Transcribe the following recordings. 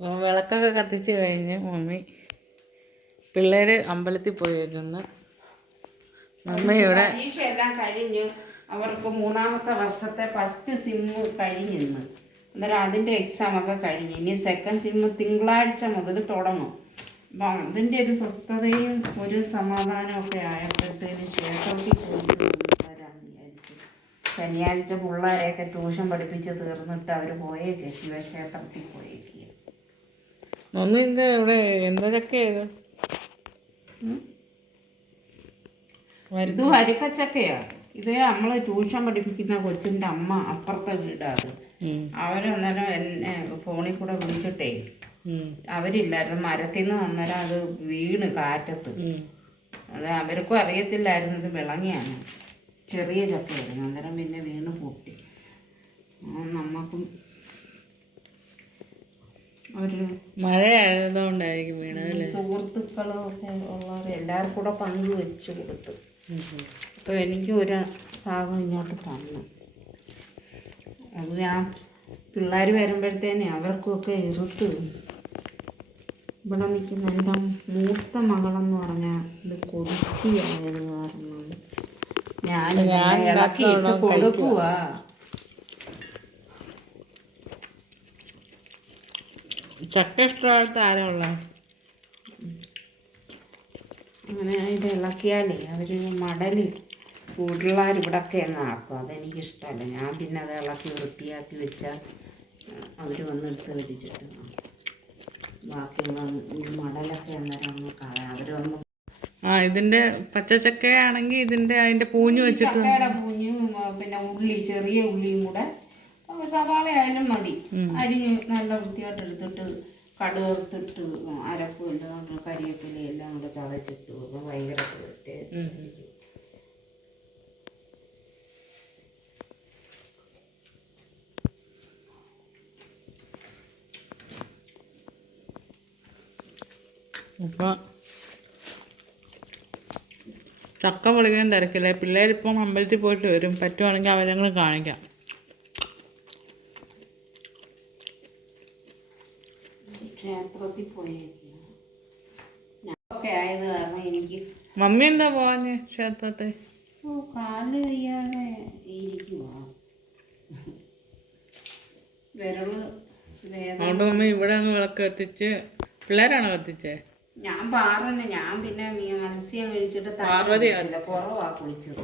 അപ്പോൾ വിളക്കൊക്കെ കത്തിച്ച് കഴിഞ്ഞ് മമ്മി പിള്ളേർ അമ്പലത്തിൽ പോയേക്കുന്നു മമ്മി ഇവിടെ പരീക്ഷ എല്ലാം കഴിഞ്ഞു അവർക്ക് മൂന്നാമത്തെ വർഷത്തെ ഫസ്റ്റ് സിമ്മ് കഴിഞ്ഞിരുന്നു അന്നേരം അതിന്റെ എക്സാം ഒക്കെ കഴിഞ്ഞു. ഇനി സെക്കൻഡ് സിമ്മ് തിങ്കളാഴ്ച മുതൽ തുടങ്ങും. അപ്പം അതിന്റെ ഒരു സ്വസ്ഥതയും ഒരു സമാധാനവും ഒക്കെ ആയപ്പോഴത്തേന് ക്ഷേത്രത്തിൽ പോയിട്ട് വിചാരിച്ചു. ശനിയാഴ്ച പിള്ളേരെയൊക്കെ ട്യൂഷൻ പഠിപ്പിച്ച് തീർന്നിട്ട് അവർ പോയേക്കെ. ശിവക്ഷേത്രത്തിൽ പോയേക്ക് മമ്മി എന്താ ഇവിടെ എന്താ ചക്ക ചെയ്ത് ഇത് വരിക്കച്ചക്കയാ. ഇത് നമ്മൾ ട്യൂഷൻ പഠിപ്പിക്കുന്ന കൊച്ചിന്റെ അമ്മ അപ്പുറത്തെ വീടാണ് അവരന്നേരം എന്നെ ഫോണിൽ കൂടെ വിളിച്ചിട്ടേ അവരില്ലായിരുന്നു. മരത്തിൽ നിന്ന് അന്നേരം അത് വീണ് കാറ്റത്ത്. അത് അവർക്കും അറിയത്തില്ലായിരുന്നു. ഇത് വിളങ്ങിയാണ്. ചെറിയ ചക്കയായിരുന്നു. അന്നേരം പിന്നെ വീണ് പൊട്ടി. നമ്മക്കും ഒരു മഴ ആയതുകൊണ്ടായിരിക്കും വീണത് സുഹൃത്തുക്കളും ഒക്കെ ഉള്ളവർ എല്ലാവർക്കും കൂടെ പങ്ക് വെച്ച് കൊടുത്തു. അപ്പോൾ എനിക്ക് ഒരു ഭാഗം ഇങ്ങോട്ട് തന്നു. അത് ഞാൻ പിള്ളേർ വരുമ്പോഴത്തേനെ അവർക്കുമൊക്കെ ഇറുത്ത് ഇവിടെ നിൽക്കുന്ന എന്റെ മൂത്ത മകളെന്ന് പറഞ്ഞാൽ ഇത് കൊതിച്ചിയായത് കാരണം ഞാൻ ഞാൻ ഇളക്കിയിട്ട് ഉണ്ടാക്കി ചക്ക ഇഷ്ടമായിട്ട് ആരാ അങ്ങനെ ഇത് ഇളക്കിയാലേ അവർ മടൽ കൂടുതലാർ ഇവിടൊക്കെ അങ്ങ് ആക്കും. അതെനിക്കിഷ്ടമല്ല. ഞാൻ പിന്നെ അത് ഇളക്കി വൃത്തിയാക്കി വെച്ചാൽ അവർ വന്നെടുത്ത് വെച്ചിട്ട് ബാക്കിയുള്ള മടലൊക്കെ അന്നേരം ഒന്ന് കളയാം. അവർ വന്ന് ആ ഇതിന്റെ പച്ചച്ചക്കയാണെങ്കിൽ ഇതിന്റെ അതിന്റെ പൂഞ്ഞ് വെച്ചിട്ട് പൂഞ്ഞും പിന്നെ ഉള്ളി ചെറിയ ഉള്ളിയും കൂടെ സവാള ആയാലും മതി അരിഞ്ഞ് നല്ല വൃത്തിയായിട്ട് എടുത്തിട്ട് കടുവർത്തിട്ട് അരപ്പും എല്ലാം കൂടെ കരിവേപ്പില എല്ലാം കൂടെ ചതച്ചിട്ട്. അപ്പം ഭയങ്കര ടേസ്റ്റ് ചക്ക പൊളിക്കാൻ തിരക്കില്ല. പിള്ളേരിപ്പം അമ്പലത്തിൽ പോയിട്ട് വരും. പറ്റുവാണെങ്കിൽ അവരെങ്ങളും കാണിക്കാം ക്ഷേത്രത്തിൽ പോയേക്കുന്നു ഞാനൊക്കെ ആയത് കാരണം എനിക്ക് മമ്മി എന്താ പോവാഞ്ഞ് ക്ഷേത്രത്തെ കാൽ വയ്യാതെ ഇരിക്കുക വിരൾ അതുകൊണ്ട് മമ്മി ഇവിടെ അങ്ങ് വിളക്ക് കത്തിച്ച് പിള്ളേരാണോ കത്തിച്ചേ? ഞാൻ പാറന്നെ ഞാൻ പിന്നെ മത്സ്യം കഴിച്ചിട്ട് പാർവതി. കുറവാ കുളിച്ചത്.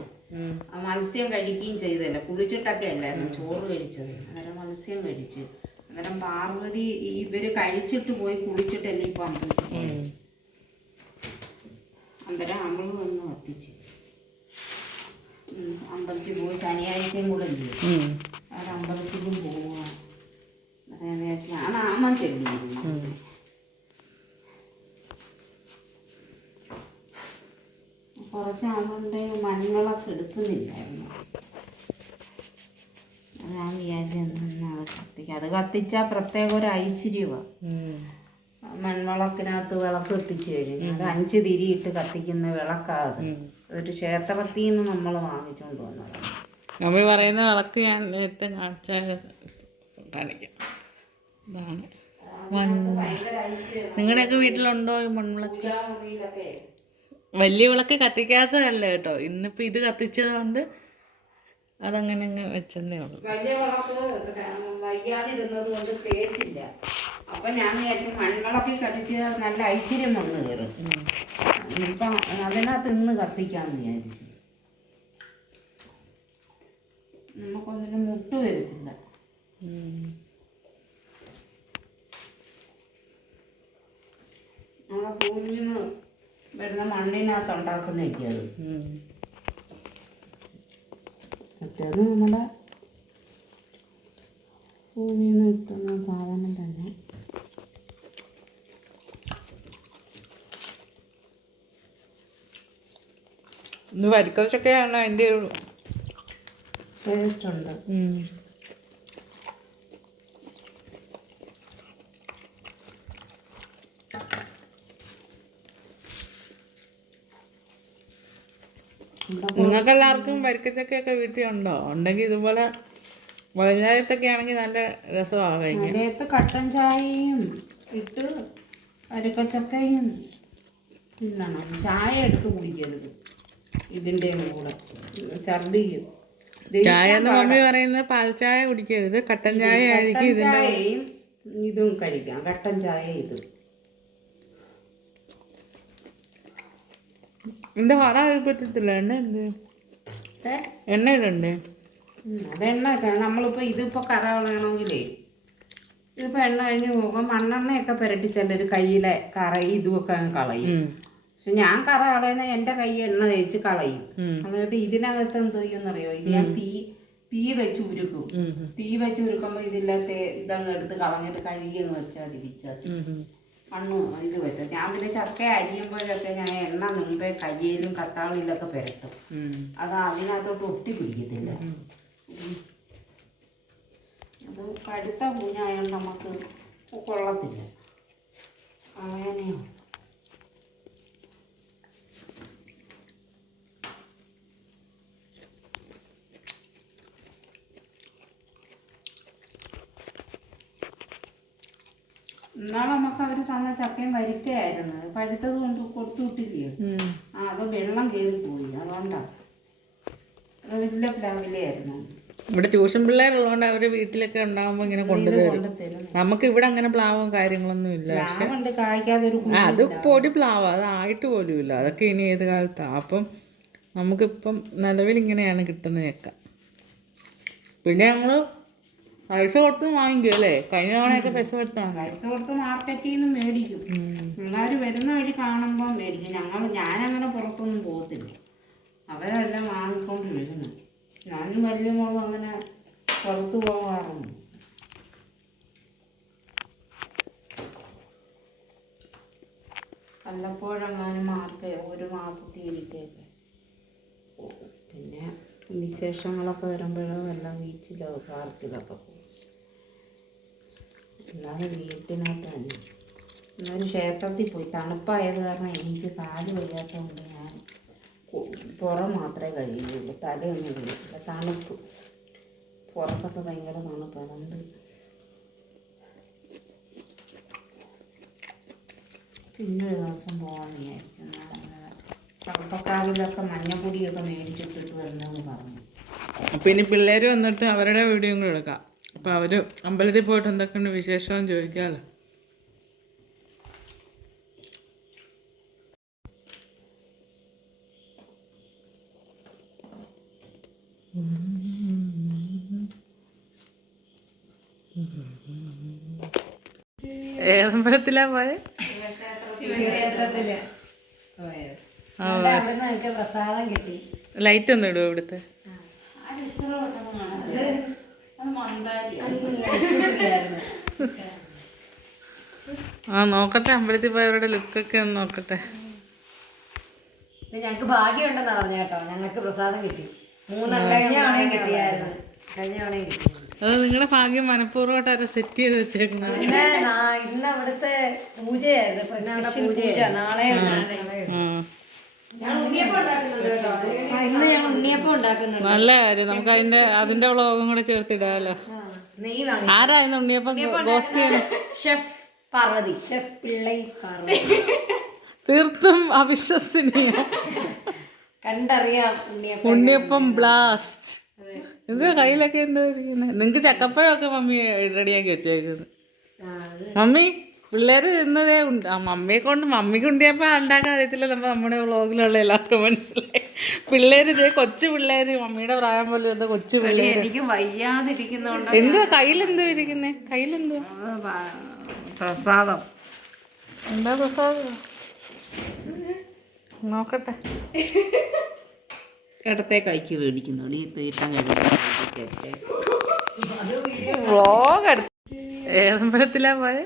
മത്സ്യം കഴിക്കുകയും ചെയ്തല്ല കുളിച്ചിട്ടൊക്കെ അല്ലായിരുന്നു ചോറ് കഴിച്ചത്. അന്നേരം മത്സ്യം കഴിച്ചു. അന്നേരം പാർവതി ഇവർ കഴിച്ചിട്ട് പോയി കുളിച്ചിട്ടല്ലേ ഇപ്പൊ. അന്നേരം അമ്മ വന്ന് കത്തിച്ച് അമ്പലത്തിൽ പോയി ശനിയാഴ്ചയും കൂടെ ഇല്ലേ? അമ്പലത്തിലും പോവുക ഞാൻ ഞാൻ ചെല്ലിയിരുന്നു കുറച്ച് ആളുണ്ട് മണ്ണുകളൊക്കെ എടുക്കുന്നില്ലായിരുന്നു. അത് ഞാൻ വിചാരിച്ചു അത് കത്തിക്കാം അത് കത്തിച്ചാൽ പ്രത്യേക ഒരു ഐശ്വര്യമാണ് ഉം. മൺവിളക്കിനകത്ത് വിളക്ക് കത്തിച്ച് കഴിഞ്ഞു. അത് അഞ്ച് തിരിയിട്ട് കത്തിക്കുന്ന വിളക്കാത്. ഒരു ക്ഷേത്രത്തിൽ നിന്ന് നമ്മൾ വാങ്ങിച്ചുകൊണ്ട് വന്നതാണ്. അമ്മ പറയുന്ന വിളക്ക് ഞാൻ നേരത്തെ കാണിച്ചാൽ കാണിക്കാം. ഇതാണ്. മൺ നിങ്ങളുടെയൊക്കെ വീട്ടിലുണ്ടോ ഈ മൺവിളക്ക് വലിയ വിളക്ക് കത്തിക്കാത്തതല്ല കേട്ടോ. ഇന്നിപ്പോ ഇത് കത്തിച്ചത് കൊണ്ട് അതങ്ങനെ അങ്ങ് വെച്ചെന്നേ ഉള്ളൂ. വയ്യാതിരുന്നത് കൊണ്ട് തേച്ചില്ല. അപ്പൊ ഞാൻ വിചാരിച്ചു മൺവിളക്കിൽ കത്തിച്ച് നല്ല ഐശ്വര്യം വന്നു കയറും. ഇപ്പം അതിനകത്ത് ഇന്ന് കത്തിക്കാന്ന് വിചാരിച്ചു. നമുക്കൊന്നിനും മുട്ട് വരത്തില്ല. നമ്മളെ നിന്ന് വരുന്ന മണ്ണിനകത്ത് ഉണ്ടാക്കുന്നതൊക്കെ അത് മറ്റേത് നമ്മുടെ ഭൂമിയിൽ നിന്ന് കിട്ടുന്ന സാധനം തന്നെ. ഇത് വരിക്കച്ചൊക്കെയാണ് അതിന്റെ ഒരു ടേസ്റ്റ് ഉണ്ട്. നിങ്ങൾക്ക് എല്ലാവർക്കും വരിക്കച്ചക്കയൊക്കെ വീട്ടിൽ ഉണ്ടോ ഉണ്ടെങ്കിൽ ഇതുപോലെ വൈകുന്നേരത്തൊക്കെ ആണെങ്കിൽ നല്ല രസമാണ് കഴിക്കാൻ. മഴയത്ത് കട്ടൻ ചായയും ഇട്ട് അരിപ്പച്ചക്കയും തിന്നണം. ചായ എടുത്ത് കുടിക്കരുത്. ഇതിന്റെ കൂടെ. ഛർദിക്കും. ചായ എന്ന് മമ്മി പറയുന്നത് പാൽച്ചായ ചായ കുടിക്കരുത്. കട്ടൻ ചായ ആയിരിക്കും ഇതും കഴിക്കാം. കട്ടൻ ചായ ഇതും. എന്റെ വറ പറ്റത്തില്ല? എണ്ണ എന്ത്? എണ്ണയിലുണ്ട് അതെണ്ണ നമ്മളിപ്പോൾ നമ്മളിപ്പോ ഇതിപ്പോ കറ വേണമെങ്കിലേ ഇതിപ്പോ എണ്ണ കഴിഞ്ഞ് പോകും. മണ്ണെണ്ണയൊക്കെ പുരട്ടിച്ചാൽ ഒരു കയ്യിലെ കറ ഇതുമൊക്കെ കളയും. പക്ഷെ ഞാൻ കറ കളയുന്ന എന്റെ കൈ എണ്ണ തേച്ച് കളയും. എന്നിട്ട് ഇതിനകത്ത് എന്തോ ചെയ്യുന്നറിയോ ഇത് ഞാൻ തീ തീ വെച്ച് ഉരുക്കും. തീ വെച്ച് ഉരുക്കുമ്പോൾ ഇതില്ലാത്ത ഇതങ്ങ് എടുത്ത് കളഞ്ഞിട്ട് കഴുകിയെന്ന് വെച്ചാൽ തിരിച്ചാൽ. മണ്ണ് ഇത് വെച്ചാൽ ഞാൻ പിന്നെ ചക്ക അരിയുമ്പോഴൊക്കെ ഞാൻ എണ്ണ മുമ്പേ കയ്യിലും കത്താളിലൊക്കെ പുരട്ടും. അത് അതിനകത്തോട്ട് ഒട്ടി പിടിക്കത്തില്ല. അത് കടുത്ത പൂഞ്ഞായോണ്ട് നമുക്ക് കൊള്ളത്തില്ല. അങ്ങനെയോ ഇന്നാളെ നമുക്ക് അവർ തന്ന ചക്കയും വരിക്കയായിരുന്നു. പഴുത്തത് കൊണ്ട് കൊടുത്തു വിട്ടില്ലയോ ഉം. ആ അത് വെള്ളം കയറി പോയി അതുകൊണ്ടാണ് അത് വലിയ പ്ലാവിലായിരുന്നു ഇവിടെ ട്യൂഷൻ പിള്ളേരുള്ളതുകൊണ്ട് അവർ വീട്ടിലൊക്കെ ഉണ്ടാകുമ്പോൾ ഇങ്ങനെ കൊണ്ടുതരും. നമുക്ക് ഇവിടെ അങ്ങനെ പ്ലാവും കാര്യങ്ങളൊന്നും ഇല്ല. പക്ഷെ ഒരു അത് പൊടി പ്ലാവ് അത് ആയിട്ട് പോലും ഇല്ല. അതൊക്കെ ഇനി ഏത് കാലത്താ? അപ്പം നമുക്കിപ്പം നിലവിൽ ഇങ്ങനെയാണ് കിട്ടുന്നത് ചക്ക പിന്നെ ഞങ്ങൾ പൈസ കൊടുത്ത് വാങ്ങിക്കും അല്ലേ? കഴിഞ്ഞ തവണയൊക്കെ പൈസ കൊടുത്ത് പൈസ കൊടുത്ത് മാർക്കറ്റിൽ നിന്ന് മേടിക്കും പിള്ളേർ വരുന്ന വഴി കാണുമ്പോൾ മേടിക്കും. ഞങ്ങൾ ഞാനങ്ങനെ പുറത്തൊന്നും പോകത്തില്ല. അവരെല്ലാം വാങ്ങിക്കൊണ്ട് വരുന്നു. ഞാനും വലിയ മോളും അങ്ങനെ പുറത്തു പോകാറുണ്ട് വല്ലപ്പോഴെങ്ങാനും മാർക്ക് ഒരു മാസത്തിൽ പോകും പിന്നെ വിശേഷങ്ങളൊക്കെ വരുമ്പോഴോ വല്ല ബീച്ചിലോ പാർക്കിലൊക്കെ പോകും. എന്നാലും വീട്ടിനകത്ത് തന്നെ. എന്നാലും ക്ഷേത്രത്തിൽ പോയി തണുപ്പായത് കാരണം എനിക്ക് കാൽ വയ്യാത്തതുകൊണ്ട് പുറം മാത്രമേ കഴിയുള്ളൂ തലയൊന്നും കഴിയില്ല തണുപ്പ്. പുറത്തൊക്കെ ഭയങ്കര തണുപ്പ്. അതുകൊണ്ട് പിന്നെ ഒരു ദിവസം പോകാമെന്ന് വിചാരിച്ചു. സർപ്പക്കാവിലൊക്കെ മഞ്ഞപ്പൊടിയൊക്കെ മേടിച്ചിട്ടിട്ട് വരണമെന്ന് പറഞ്ഞു. അപ്പം ഇനി പിള്ളേർ വന്നിട്ട് അവരുടെ വീഡിയോ കൂടെ എടുക്കാം. അപ്പം അവർ അമ്പലത്തിൽ പോയിട്ട് എന്തൊക്കെയുണ്ട് വിശേഷം ചോദിക്കാമല്ലോ. ഏതമ്പലത്തിലാ പോയത് കിട്ടി. ലൈറ്റ് ഒന്നും ഇടുവോ ഇവിടുത്തെ. ആ നോക്കട്ടെ അമ്പലത്തിൽ പോയവരുടെ ലുക്കൊക്കെ ഒന്ന് നോക്കട്ടെ. ഞങ്ങക്ക് ഭാഗ്യം ഭാഗ്യമുണ്ടെന്നാ പറഞ്ഞ കേട്ടോ. ഞങ്ങൾക്ക് പ്രസാദം കിട്ടി. കിട്ടിയായിരുന്നു. അത് നിങ്ങളുടെ ഭാഗ്യം മനഃപൂർവമായിട്ട് അവരെ സെറ്റ് ചെയ്ത് വെച്ചേക്കുന്നത് പിന്നെ നാ- ഇന്ന് അവിടുത്തെ പൂജയായിരുന്നു. പൂജ. നാളെ ഇന്ന് ഞങ്ങൾ ഉണ്ണിയപ്പം ഉണ്ടാക്കുന്നുണ്ട്. നല്ല കാര്യം. നമുക്ക് അതിന്റെ അതിന്റെ വ്ളോഗും കൂടെ ചേർത്തിടാലോ ആരായിരുന്നു unniyappam ghost chef Parvathy. Chef Pillai Parvathy. തീർത്തും അവിശ്വസനീയ. കണ്ടറിയാം ഉണ്ണിയപ്പം ബ്ലാസ്റ്റ് ഇത് കയ്യിലൊക്കെ എന്തോ ഇരിക്കുന്നത് നിങ്ങക്ക് ചക്കപ്പഴമൊക്കെ മമ്മി റെഡിയാക്കി വെച്ചേക്കുന്നത് മമ്മി പിള്ളേര് തിന്നതേ ഉണ്ട് ആ മമ്മിയെ കൊണ്ട് മമ്മിക്ക് ഉണ്ടിയപ്പോൾ ഉണ്ടാക്കാൻ അറിയത്തില്ല. നമ്മൾ നമ്മുടെ വ്ളോഗിലുള്ള എല്ലാവർക്കും മനസ്സിലായി. പിള്ളേര് ഇതേ കൊച്ചു പിള്ളേര് മമ്മിയുടെ പ്രായം പോലും എന്താ കൊച്ചു പിള്ളേര്. എനിക്ക് വയ്യാതിരിക്കുന്നോണ്ട് എന്തുവാ? കയ്യിലെന്തോ ഇരിക്കുന്നേ? കയ്യിലെന്തോ പ്രസാദം. എന്താ പ്രസാദം? നോക്കട്ടെ. ഇടത്തെ കൈക്ക് മേടിക്കുന്നുണ്ട് ഈ തീട്ടം വ്ളോഗ് എടുത്ത്. ഏതമ്പലത്തിലാ പോയത്.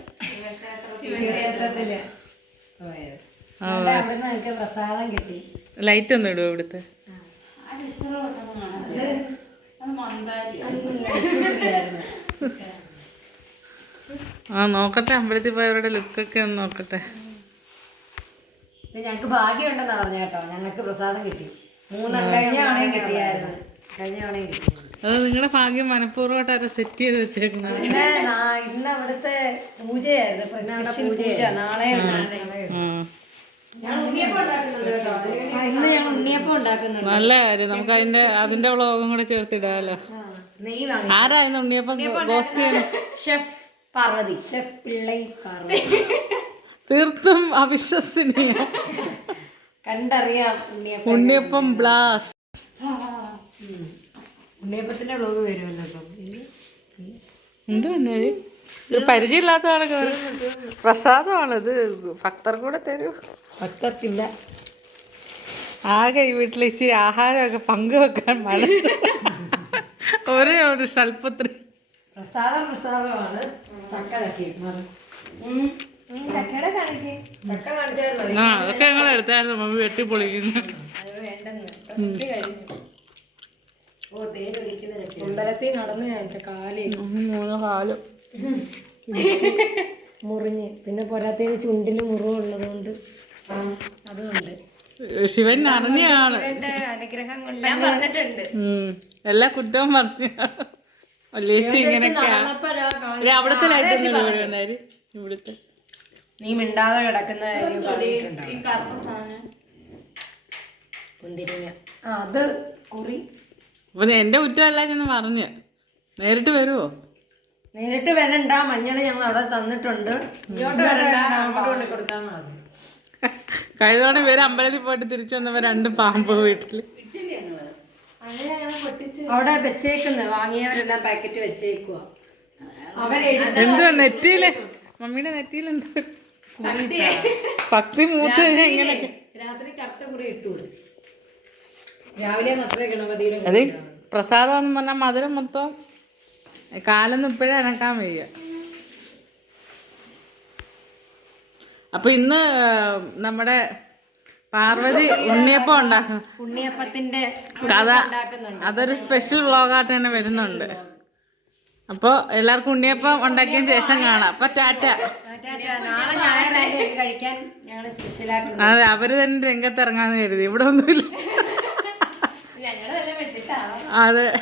ലൈറ്റ് ഒന്നും ഇടുവോ ഇവിടുത്തെ. ആ നോക്കട്ടെ അമ്പലത്തിൽ പോയവരുടെ ലുക്കൊക്കെ ഒന്ന് നോക്കട്ടെ. ഇത് ഞങ്ങൾക്ക് ഭാഗ്യമുണ്ടെന്നാ പറഞ്ഞ കേട്ടോ. ഞങ്ങൾക്ക് പ്രസാദം കിട്ടി. മൂന്ന് കഴിഞ്ഞ കിട്ടിയായിരുന്നു. കഴിഞ്ഞ തവണ ഇരിക്കുന്നുണ്ട് അത് നിങ്ങളുടെ ഭാഗ്യം മനഃപൂർവമായിട്ട് സെറ്റ് ചെയ്ത് വെച്ചേക്കുന്നത് പിന്നെ ഇന്ന് അവിടുത്തെ പൂജയായിരുന്നു. പൂജ. നാളെ ഇന്ന് ഞങ്ങൾ ഉണ്ണിയപ്പം ഉണ്ടാക്കുന്നുണ്ട്. നല്ല കാര്യം. നമുക്ക് അതിന്റെ അതിന്റെ വ്ളോഗും കൂടെ ചേർത്തിടാലോ ആ, നെയ്യ് വാങ്ങി ആരാ unniyappam ghost chef Parvathy. Chef Pillai Parvathy. തീർത്തും അവിശ്വസനീയ. കണ്ടറിയാം ഉണ്ണിയപ്പം ബ്ലാസ് ഉണ്ണിയപ്പത്തിന്റെ വ്ലോഗ് വരുമല്ലോ എന്ത് വന്നത് ഇത് പരിചയമില്ലാത്തതാണ്? പ്രസാദമാണ് ഇത് ഭക്തർ കൂടെ തരൂ. ഭക്തർക്കില്ല. ആകെ ഈ വീട്ടിൽ ഇച്ചിരി ആഹാരമൊക്കെ പങ്കുവെക്കാൻ മനസ്സ്. ഒരേ ഒരു സ്വല്പത്തിന് പ്രസാദം പ്രസാദമാണ്. ചക്ക ആ അതൊക്കെ ഞങ്ങൾ എടുത്തായിരുന്നു. മമ്മി വെട്ടിപ്പൊളിക്കുന്നു അമ്പലത്തിൽ നടന്നു കാൽ മൂന്ന് കാലം. മുറിഞ്ഞ്. പിന്നെ പോരാത്തതിന് ചുണ്ടിൽ മുറിവുള്ളത് കൊണ്ട് അതുകൊണ്ട് ശിവൻ അറിഞ്ഞാണ് എന്റെ അനുഗ്രഹം കൊണ്ട് ഞാൻ പറഞ്ഞിട്ടുണ്ട്. എല്ലാ കുറ്റവും പറഞ്ഞു. ഇങ്ങനെയൊക്കെയാണ് ഒരു അവിടുത്തെ ലൈറ്റ് ഒന്നും ഇവിടുത്തെ. നീ മിണ്ടാതെ കിടക്കുന്ന കാര്യം ആ അത് കുറി. അപ്പൊ എന്റെ കുറ്റമല്ല ഞാൻ പറഞ്ഞു. നേരിട്ട് വരുമോ നേരിട്ട് വരണ്ട. മഞ്ഞൾ ഞങ്ങൾ അവിടെ തന്നിട്ടുണ്ട്. കഴിഞ്ഞ തവണ ഇവർ അമ്പലത്തിൽ പോയിട്ട് തിരിച്ചു വന്നവർ രണ്ട് പാമ്പ് വീട്ടിൽ. അവിടെ വെച്ചേക്കുന്ന. വാങ്ങിയവരെല്ലാം പാക്കറ്റ് വെച്ചേക്കുക എന്തുവാ നെറ്റിയിൽ? മമ്മിയുടെ നെറ്റിയിൽ എന്തുവാ ഭക്തി മൂത്ത് എങ്ങനെ രാത്രി കറക്റ്റ് മുറി ഇട്ടു രാവിലെ മാത്രമേ ഗണപതിയുടെ അത് പ്രസാദം എന്ന് പറഞ്ഞാൽ മധുരം മൊത്തം കാലൊന്നും ഇപ്പോഴേ അനക്കാൻ വയ്യ. അപ്പൊ ഇന്ന് നമ്മുടെ പാർവതി ഉണ്ണിയപ്പം ഉണ്ടാക്കും ഉണ്ണിയപ്പത്തിന്റെ കഥ അതൊരു സ്പെഷ്യൽ വ്ളോഗായിട്ട് തന്നെ വരുന്നുണ്ട്. അപ്പോൾ എല്ലാവർക്കും ഉണ്ണിയപ്പം ഉണ്ടാക്കിയ ശേഷം കാണാം. അപ്പൊ ടാറ്റ. അതെ അവർ തന്നെ രംഗത്തിറങ്ങാന്ന് കരുതി. ഇവിടെ ഒന്നുമില്ല. അതെ.